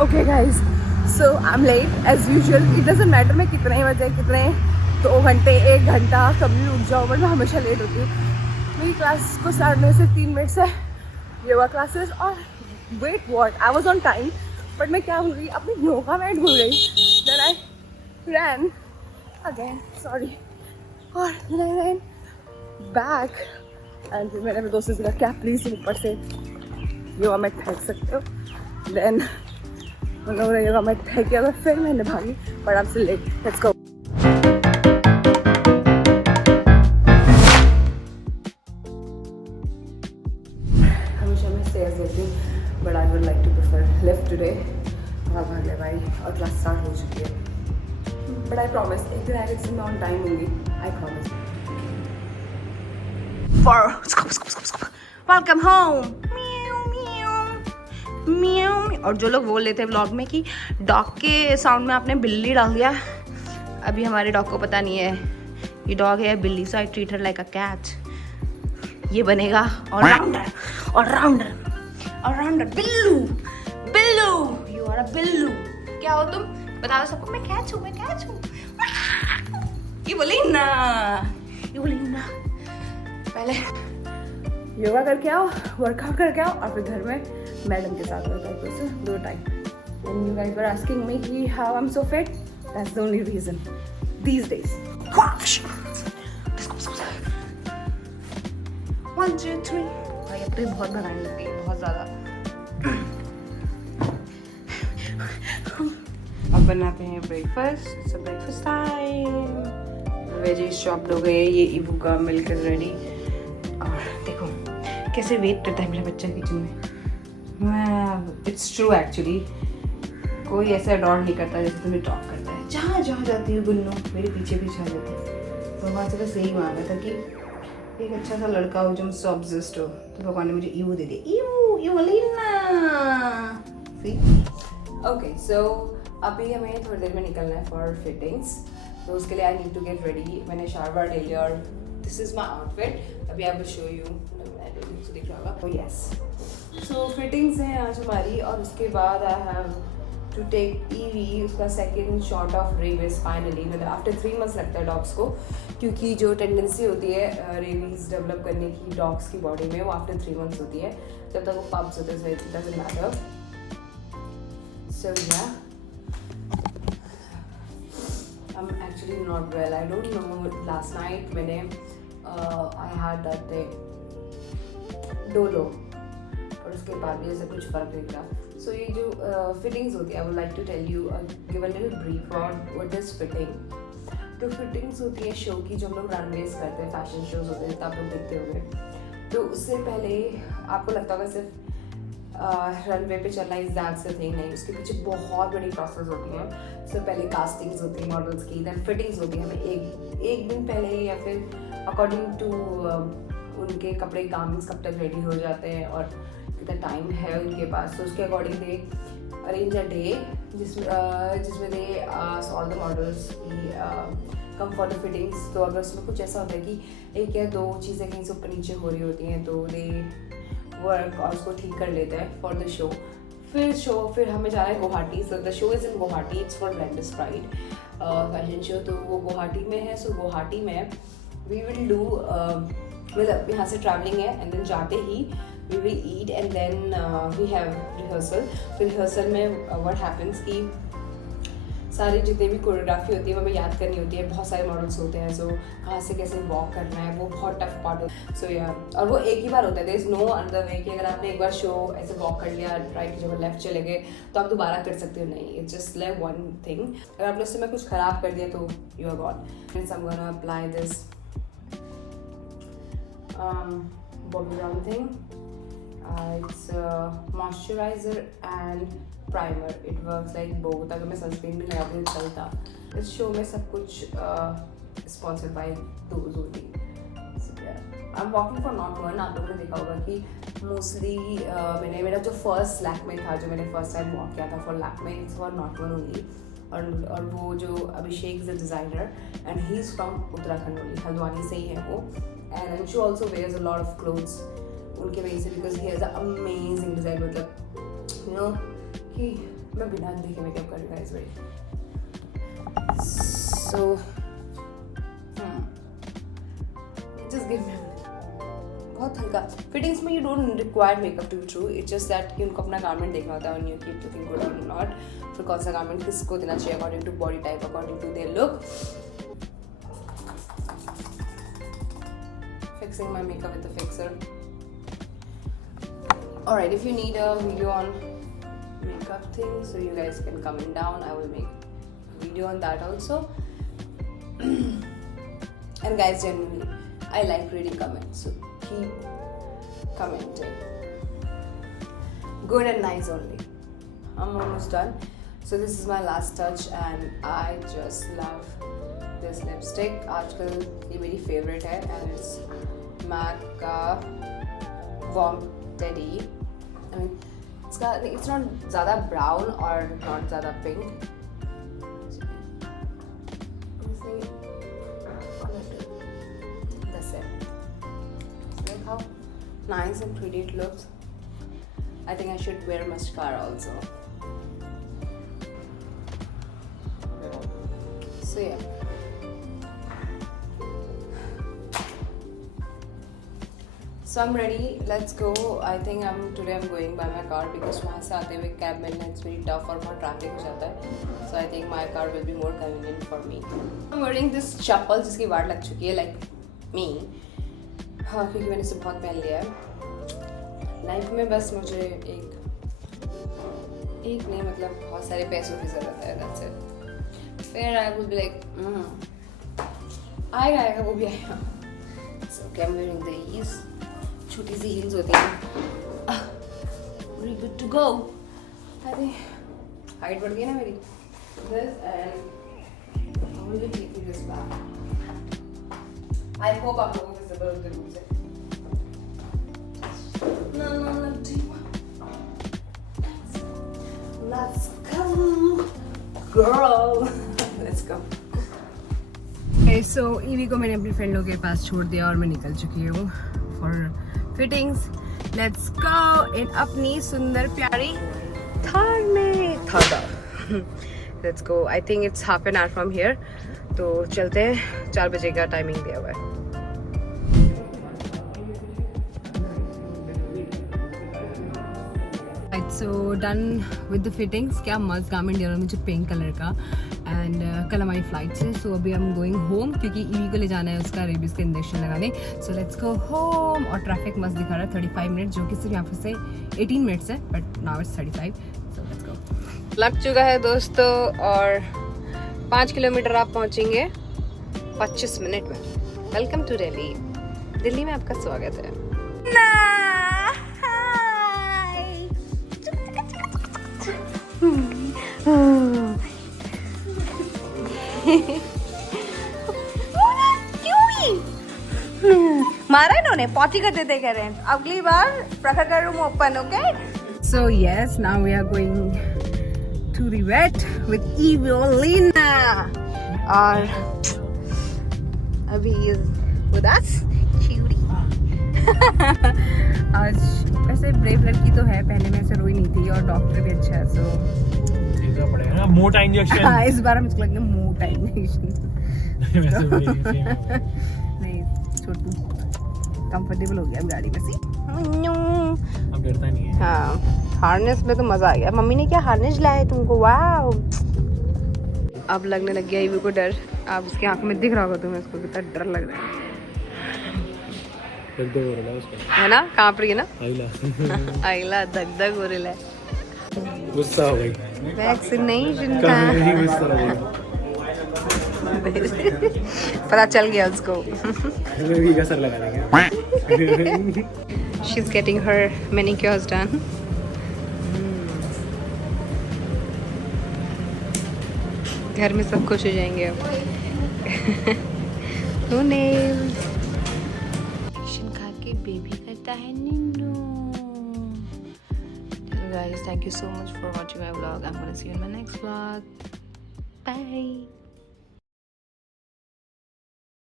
Okay guys, so I am late as usual. It doesn't matter मैं कितने बजे, कितने 2 घंटे 1 घंटा कभी रुक जाओ, बट मैं हमेशा लेट होती हूँ. मेरी क्लास को स्टार्ट होने से 3 मिनट से योगा क्लासेस. और wait what, I was on time, but मैं क्या भूल गई, अपनी योगा मैट भूल गई. Then I ran again, sorry. और then I ran back and फिर मैंने अपने दोस्तों से कहा क्या प्लीज़ ऊपर से योगा मैट फेंक सकते हो. देन उन लोगों ने योगा मैट फेंक किया, फिर मैंने भागी. But I am still late. Let's go. हमेशा मैं स्टेयर्स देती हूँ, but I would like to prefer lift today. भाग ले भाई, और क्लास स्टार्ट हो चुकी है. बट आई प्रॉमिस एक दिन आएगा जिसमें मैं ऑन टाइम होंगी. I promise. Welcome home. और जो लोग बोल रहे थे व्लॉग में कि डॉग के साउंड में आपने बिल्ली डाल दिया, अभी हमारे डॉग को पता नहीं है ये डॉग है बिल्ली, so I treat her like a cat. ये बनेगा allrounder, allrounder, allrounder. Billu, Billu, you are a Billu. क्या हो तुम? बताओ सबको. मैं कैच हूँ, मैं कैच हूँ. ये बोली ना, ये बोली ना. पहले योगा करके आओ, वर्कआउट करके आओ, और फिर घर में मैडम के साथ वर्कआउट करो. दो time. And you guys were asking me कि how I'm so fit. That's the only reason these days. 1 2 3. भाई अब तो बहुत भगाने लग गई है, बहुत ज़्यादा. अब बनाते हैं ब्रेकफास्ट. सो ब्रेकफास्ट टाइम. वेजीज चॉप्ड हो गए. ये ईबू का मिलकर रेडी. और देखो कैसे वेट करता है मेरा बच्चा किचन में. It's true actually. कोई ऐसा अडॉर नहीं करता जैसे तुम्हें टॉक करता है. जहाँ जहाँ जाती है गुन्नू मेरे पीछे पीछे आ जाता है. भगवान से बस यही मांगा था कि एक अच्छा सा लड़का हो जो मुझसे ऑब्सेस्ड हो, तो भगवान ने मुझे ईवू दे दिया. ईवू, ईवलिना. ओके, सो अभी हमें थोड़ी देर में निकलना है फॉर फिटिंग्स. तो उसके लिए I need to get ready. मैंने शावर ले लिया और दिस इज माई आउटफिट. अभी आई विल शो यू. दिख रहा होगा. यस, सो फिटिंग्स हैं आज हमारी. और उसके बाद I have to take Evie उसका second shot of rabies finally. मतलब आफ्टर 3 मंथ्स लगता है डॉग्स को, क्योंकि जो टेंडेंसी होती है रेबीज डेवलप करने की डॉग्स की बॉडी में, वो आफ्टर 3 मंथ्स होती है. जब तक वो पप्स होते हैं इट डजंट मैटर. सो या I'm actually not well. I don't know. Last night मैंने I had that thing Dolo, और उसके बाद भी ऐसा कुछ फर्क नहीं था. सो ये जो फिटिंग्स होती है, I would like to tell you, give a little brief on what is fitting. तो फिटिंग्स होती है शो की, जो हम लोग रनवेज करते हैं, फैशन शोज होते हैं, तब आप लोग देखते होंगे. तो उससे पहले आपको लगता होगा सिर्फ रनवे पे चलना इज दैट्स द थिंग. नहीं, उसके पीछे बहुत बड़ी प्रोसेस होती है. सो पहले कास्टिंग्स होती है मॉडल्स की, देन फिटिंग्स होती है. हमें एक दिन पहले या फिर अकॉर्डिंग टू उनके कपड़े गारमेंट्स कब तक रेडी हो जाते हैं और कितना टाइम है उनके पास, तो उसके according they arrange a day जिसमें दे ऑल द मॉडल्स की कम फॉर द फिटिंग्स. तो अगर उसमें कुछ ऐसा होता है कि 1 या 2 चीज़ें कहीं से ऊपर नीचे हो रही होती हैं, तो दे वर्क और उसको ठीक कर लेते हैं फॉर द शो. फिर हमें जाना है Guwahati. So the show is in Guwahati. It's for blenders pride fashion show. तो वो गुवाहाटी में है. सो गुवाहाटी में वी विल डू मतलब यहाँ से ट्रैवलिंग है, एंड देन जाते ही we will eat, and then we have rehearsal. फिर रिहर्सल में व्हाट हैपन्स कि सारी जितनी भी कोरियोग्राफी होती है वो हमें याद करनी होती है. बहुत सारे मॉडल्स होते हैं, सो कहाँ से कैसे वॉक करना है वो बहुत टफ पार्ट होता है. सो या, और वो एक ही बार होता है. There is no another way कि अगर आपने एक बार शो ऐसे वॉक कर लिया, राइट की जगह लेफ्ट चले गए, तो आप दोबारा कर सकते हो. नहीं, it's just like one thing. अगर आपने उससे कुछ खराब कर दिया तो you are gone. Friends, I am gonna apply this Bobbi Brown thing. It's moisturizer and primer. It works like both. अगर मैं सनस्क्रीन भी लगाती हूँ चलता. इस शो में सब कुछ sponsored by those only. I am walking for not one. आप लोगों ने देखा होगा कि मोस्टली मेरा जो फर्स्ट लैक्मे था, जो मैंने फर्स्ट टाइम वॉक किया था for Lakme, it's for not one only. और वो जो Abhishek is a designer and he is from Uttarakhand only. Haldwani से ही है वो. And she also wears a lot of clothes उनके वजह से, because he has a amazing design. मतलब यू नो कि मैं बिना देखे मेकअप कर रही हूँ guys, wait. So just give me, बहुत हल्का फिटिंग्स में। You don't require makeup to be true, it's just that कि उनको अपना गारमेंट देखना होता है और यू कीप लुकिंग गुड और नॉट, फिर कौन सा गारमेंट किसको देना चाहिए according to body type, according to their look. Fixing my makeup with a fixer. Alright, if you need a video on makeup things, so you guys can comment down. I will make a video on that also. And guys, genuinely, I like reading comments, so keep commenting. Good and nice only. I'm almost done. So this is my last touch, and I just love this lipstick. आजकल ये मेरी favorite है, and it's MAC का Warm Teddy. I mean, it's not ज़्यादा brown और not ज़्यादा pink. That's it. Look how nice and pretty it looks. I think I should wear mascara also. So yeah. So I'm ready. Let's go. I think today I'm going by my car because वहाँ से आते हुए cab मिलना it's very tough और बहुत traffic हो जाता है. So I think my car will be more convenient for me. I'm wearing this chappal जिसकी वाट लग चुकी है like me. हाँ, क्योंकि मैंने इसे बहुत पहन लिया है. लाइफ में बस मुझे एक नहीं मतलब बहुत सारे पैसों की ज़रूरत है. That's it. फिर I will be like आएगा वो भी आएगा. So okay, I'm wearing these. छोटी सी हील्स होती हैं. Very good to go. अरे हाइट बढ़ गई ना मेरी. This and how will you take me this back? I hope आप लोगों को visible होते रूप से. No. Let's go, girl. Let's go. Okay, so EV को मैंने अपनी फ्रेंडों के पास छोड़ दिया और मैं निकल चुकी हूँ for fittings. Let's go in अपनी सुंदर प्यारी थार में Thar. Let's go. I think it's half an hour from here. तो चलते हैं. 4 बजे का टाइमिंग दिया हुआ है. So done with the fittings. क्या मस्त गारमेंट दिया मुझे पिंक कलर का. एंड कल हमारी फ्लाइट से. सो अभी हम गोइंग होम क्योंकि ईवी को ले जाना है उसका रेबीज का इंजेक्शन लगाने. So let's go home. और ट्रैफिक मस्त दिखा रहा है 35 मिनट, जो कि सिर्फ यहाँ से 18 मिनट्स है, but now it's 35. So let's go. लग चुका है दोस्तों और 5 किलोमीटर आप पहुँचेंगे 25 मिनट में. Welcome to Delhi. दिल्ली में आपका स्वागत है. मारा इन्होंने पॉटी कर देते कह रहे हैं. अगली बार प्रखर का room open. Okay. So yes, now we are going to the vet with Evelina. और अभी with us cutie. आज वैसे ब्रेव लड़की तो है, पहले में ऐसे रोई नहीं थी और डॉक्टर भी अच्छा है. सो पड़ेगा ना मोटा इंजेक्शन. हाँ, इस बार मुझको लगता है मोटा इंजेक्शन. नहीं, छोटू कंफर्टेबल हो गया अब गाड़ी में से. अब डरता नहीं है. हाँ, हार्नेस में तो मजा आ गया. मम्मी ने क्या हार्नेस लाया है तुमको. वाह. अब लगने लग गया ईवी को डर. अब उसकी आंख में दिख रहा होगा तुम्हें उसको कितना डर लग रहा है. दग हो रहा है उसका, है ना. कांप रही है ना. आइला दग दग हो रहा है. गुस्सा हो गई. वैक्सीनेशन का पता चल गया उसको. भी कसर लगा देंगे. She's getting her manicures done. घर में सब खुश हो जाएंगे अब. No nails. खा के बेबी करता है Ninnu. Guys, thank you so much for watching my vlog. I'm gonna see you in my next vlog. Bye.